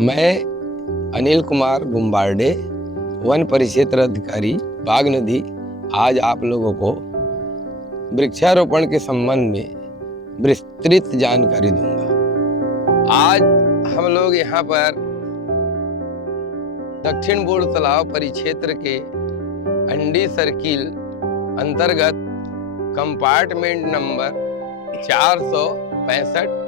मैं अनिल कुमार गुम्बार्डे, वन परिक्षेत्र अधिकारी बाघ नदी, आज आप लोगों को वृक्षारोपण के संबंध में विस्तृत जानकारी दूंगा। आज हम लोग यहाँ पर दक्षिण बोड़ तालाब परिक्षेत्र के अंडी सर्किल अंतर्गत कंपार्टमेंट नंबर 465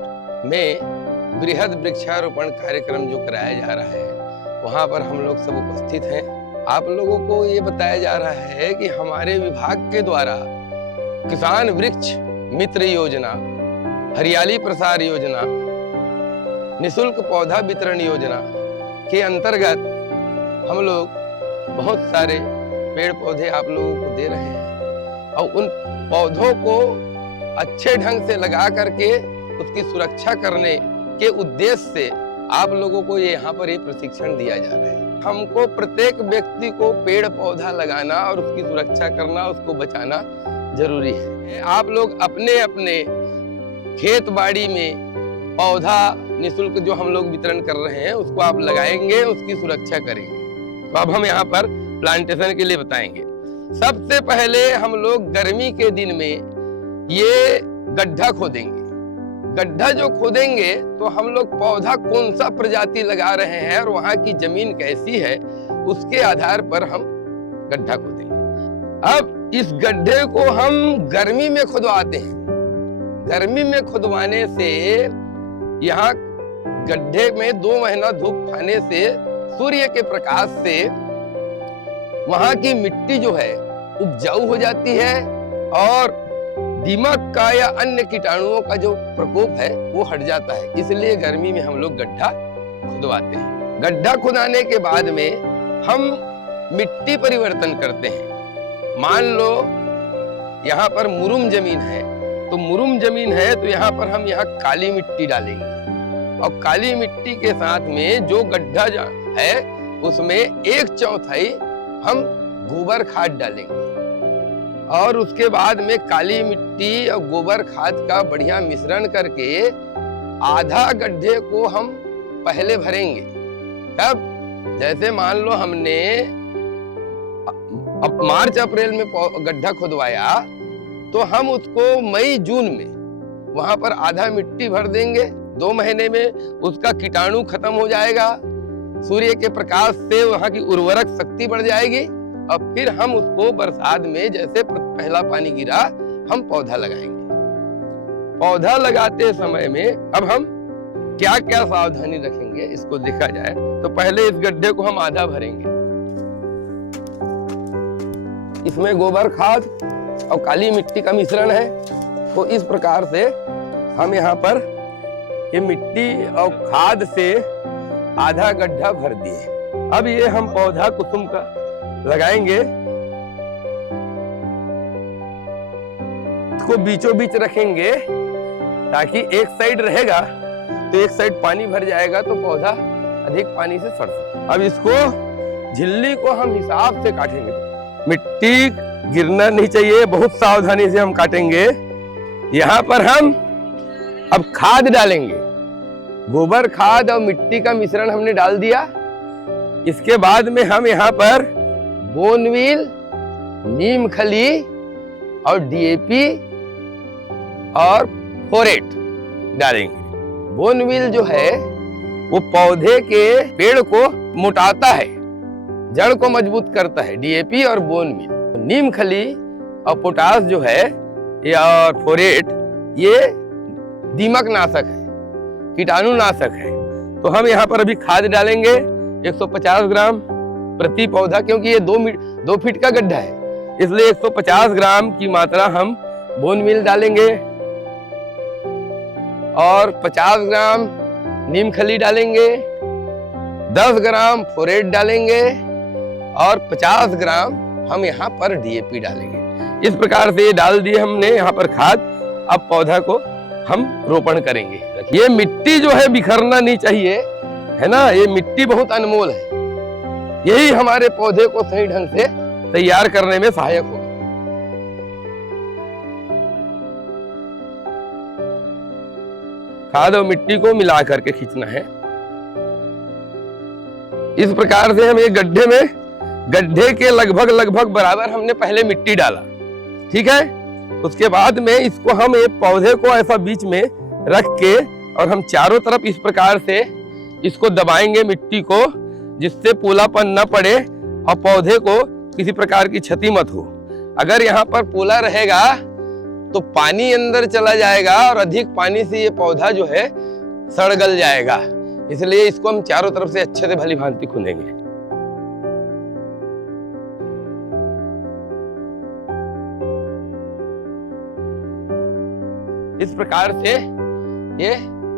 में बृहद वृक्षारोपण कार्यक्रम जो कराया जा रहा है, वहां पर हम लोग सब उपस्थित हैं। आप लोगों को ये बताया जा रहा है कि हमारे विभाग के द्वारा किसान वृक्ष मित्र योजना, हरियाली प्रसार योजना, निःशुल्क पौधा वितरण योजना के अंतर्गत हम लोग बहुत सारे पेड़ पौधे आप लोगों को दे रहे हैं और उन पौधों को अच्छे ढंग से लगा करके उसकी सुरक्षा करने के उद्देश्य से आप लोगों को यहाँ पर प्रशिक्षण दिया जा रहा है। हमको प्रत्येक व्यक्ति को पेड़ पौधा लगाना और उसकी सुरक्षा करना, उसको बचाना जरूरी है। आप लोग अपने अपने खेत बाड़ी में पौधा निःशुल्क जो हम लोग वितरण कर रहे हैं उसको आप लगाएंगे, उसकी सुरक्षा करेंगे। तो अब हम यहाँ पर प्लांटेशन के लिए बताएंगे। सबसे पहले हम लोग गर्मी के दिन में ये गड्ढा खोदेंगे। गड्ढा जो खोदेंगे तो हम लोग पौधा कौन सा प्रजाति लगा रहे हैं और वहां की जमीन कैसी है, उसके आधार पर हम गड्ढा खोदेंगे। अब इस गड्ढे को हम गर्मी में खुदवाते हैं। गर्मी में खुदवाने से यहाँ गड्ढे में 2 महीना धूप खाने से, सूर्य के प्रकाश से वहां की मिट्टी जो है उपजाऊ हो जाती है और दीमक का या अन्य कीटाणुओं का जो प्रकोप है वो हट जाता है। इसलिए गर्मी में हम लोग गड्ढा खुदवाते हैं। गड्ढा खुदाने के बाद में हम मिट्टी परिवर्तन करते हैं। मान लो यहाँ पर मुरुम जमीन है, तो मुरुम जमीन है तो यहाँ पर हम यहाँ काली मिट्टी डालेंगे और काली मिट्टी के साथ में जो गड्ढा है उसमें 1/4 हम गोबर खाद डालेंगे और उसके बाद में काली मिट्टी और गोबर खाद का बढ़िया मिश्रण करके आधा गड्ढे को हम पहले भरेंगे। तब जैसे मान लो हमने अब मार्च अप्रैल में गड्ढा खुदवाया तो हम उसको मई जून में वहां पर आधा मिट्टी भर देंगे। 2 महीने में उसका कीटाणु खत्म हो जाएगा, सूर्य के प्रकाश से वहां की उर्वरक शक्ति बढ़ जाएगी और फिर हम उसको बरसात में जैसे पहला पानी गिरा हम पौधा लगाएंगे। पौधा लगाते समय में अब हम क्या क्या सावधानी रखेंगे इसको देखा जाए तो पहले इस गड्ढे को हम आधा भरेंगे। इसमें गोबर खाद और काली मिट्टी का मिश्रण है, तो इस प्रकार से हम यहाँ पर ये मिट्टी और खाद से आधा गड्ढा भर दिए। अब ये हम पौधा कुसुम का लगाएंगे। इसको बीचों बीच रखेंगे ताकि एक साइड रहेगा तो एक साइड पानी भर जाएगा तो पौधा अधिक पानी से सड़ सकता। अब इसको झिल्ली को हम हिसाब से काटेंगे, मिट्टी गिरना नहीं चाहिए, बहुत सावधानी से हम काटेंगे। यहाँ पर हम अब खाद डालेंगे। गोबर खाद और मिट्टी का मिश्रण हमने डाल दिया। इसके बाद में हम यहाँ पर बोनमील, नीम खली और डीएपी और फोरेट डालेंगे। बोनमील जो है वो पौधे के पेड़ को मोटाता है, जड़ को मजबूत करता है, डीएपी और बोनमील। नीम खली और पोटास जो है या फोरेट ये दीमक नाशक है, कीटाणु नाशक है। तो हम यहाँ पर अभी खाद डालेंगे 150 ग्राम प्रति पौधा, क्योंकि ये 2 फीट का गड्ढा है, इसलिए 150 ग्राम की मात्रा हम बोनमील डालेंगे और 50 ग्राम नीम खली डालेंगे, 10 ग्राम फोरेट डालेंगे और 50 ग्राम हम यहाँ पर डीएपी डालेंगे। इस प्रकार से ये डाल दिए हमने यहाँ पर खाद। अब पौधा को हम रोपण करेंगे। ये मिट्टी जो है बिखरना नहीं चाहिए, है ना, ये मिट्टी बहुत अनमोल है। यही हमारे पौधे को सही ढंग से तैयार करने में सहायक होगा। खाद और मिट्टी को मिला करके खींचना है। इस प्रकार से हम एक गड्ढे के लगभग बराबर हमने पहले मिट्टी डाला, ठीक है। उसके बाद में इसको हम एक पौधे को ऐसा बीच में रख के और हम चारों तरफ इस प्रकार से इसको दबाएंगे मिट्टी को, जिससे पोलापन न पड़े और पौधे को किसी प्रकार की क्षति मत हो। अगर यहाँ पर पोला रहेगा तो पानी अंदर चला जाएगा और अधिक पानी से ये पौधा जो है सड़ गल जाएगा, इसलिए इसको हम चारों तरफ से अच्छे से भली भांति खुनेंगे। इस प्रकार से ये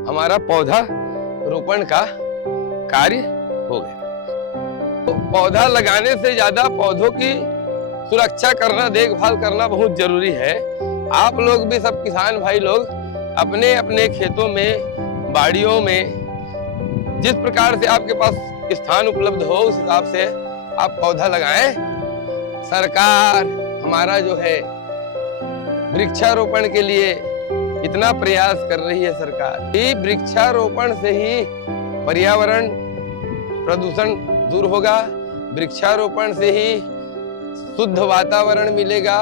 हमारा पौधा रोपण का कार्य हो गया। तो पौधा लगाने से ज्यादा पौधों की सुरक्षा करना, देखभाल करना बहुत जरूरी है। आप लोग भी, सब किसान भाई लोग अपने अपने खेतों में, बाड़ियों में जिस प्रकार से आपके पास स्थान उपलब्ध हो उस हिसाब से आप पौधा लगाएं। सरकार हमारा जो है वृक्षारोपण के लिए इतना प्रयास कर रही है सरकार, कि वृक्षारोपण से ही पर्यावरण प्रदूषण दूर होगा, वृक्षारोपण से ही शुद्ध वातावरण मिलेगा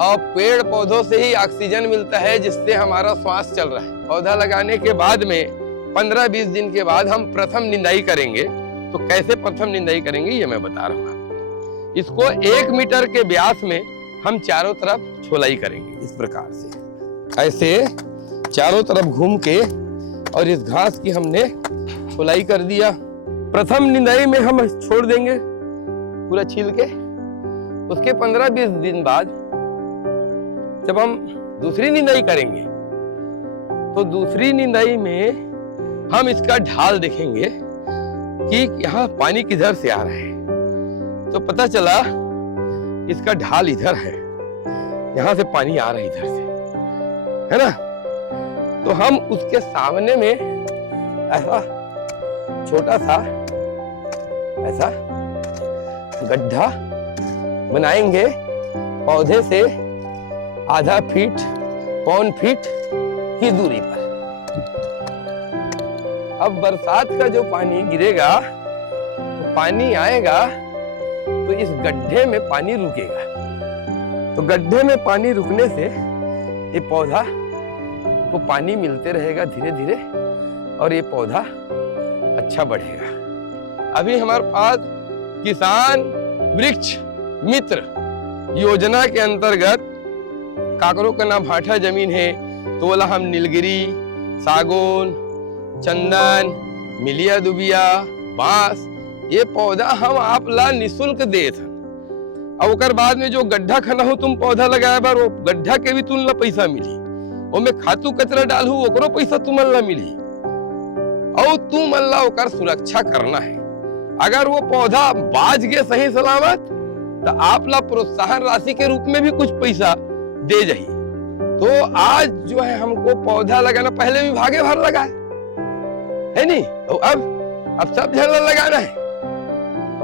और पेड़ पौधों से ही ऑक्सीजन मिलता है, जिससे हमारा श्वास चल रहा है। पौधा लगाने के बाद में 15-20 दिन के बाद हम प्रथम निंदाई करेंगे। तो कैसे प्रथम निंदाई करेंगे ये मैं बता रहा हूँ आपको। इसको 1 मीटर के व्यास में हम चारों तरफ छोलाई करेंगे। इस प्रकार से ऐसे चारों तरफ घूम के, और इस घास की हमने छोलाई कर दिया। प्रथम निंदाई में हम छोड़ देंगे पूरा छील के। उसके 15-20 दिन बाद जब हम दूसरी निंदाई करेंगे तो दूसरी निंदाई में हम इसका ढाल देखेंगे कि यहाँ पानी किधर से आ रहा है। तो पता चला इसका ढाल इधर है, यहाँ से पानी आ रहा है इधर से, है ना। तो हम उसके सामने में ऐसा छोटा सा ऐसा गड्ढा बनाएंगे, पौधे से आधा फीट, पौन फीट की दूरी पर। अब बरसात का जो पानी गिरेगा तो पानी आएगा तो इस गड्ढे में पानी रुकेगा। तो गड्ढे में पानी रुकने से ये पौधा को पानी मिलते रहेगा धीरे धीरे, और ये पौधा अच्छा बढ़ेगा। अभी हमारे पास किसान वृक्ष मित्र योजना के अंतर्गत काकरों का ना भाटा जमीन है तो बोला हम नीलगिरी, सागौन, चंदन, मिलिया दुबिया, बांस, ये पौधा हम आप ला निःशुल्क देत हन। और ओकर बाद में जो गड्ढा खना हो तुम पौधा लगाए बार, वो गड्ढा के भी तुम ला पैसा मिली, ओमे खातू कचरा डालू ओकरो पैसा तुमन ला मिली, और तुमन ला ओकर सुरक्षा करना है। अगर वो पौधा बाज गए सही सलामत तो आप ला प्रोत्साहन राशि के रूप में भी कुछ पैसा दे जाइए। तो आज जो है हमको पौधा लगाना, पहले भी भागे भर लगा है नहीं, तो अब सब जन लगाना है।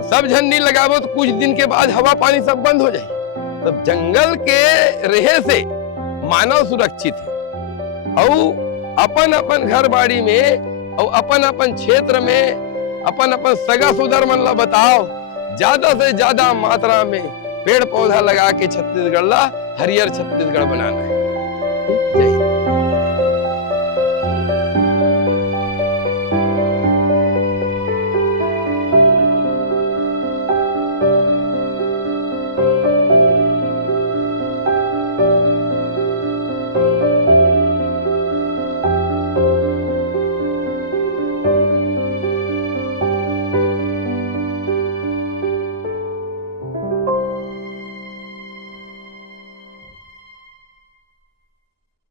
सब जन नहीं लगाबो तो कुछ दिन के बाद हवा पानी सब बंद हो जाए। तो जंगल के रहे से मानव सुरक्षित है, और अपन अपन घर बाड़ी में और अपन अपन क्षेत्र में अपन अपन सगा सुदर मन ला बताओ, ज्यादा से ज्यादा मात्रा में पेड़ पौधा लगा के छत्तीसगढ़ ला हरियर छत्तीसगढ़ बनाना है।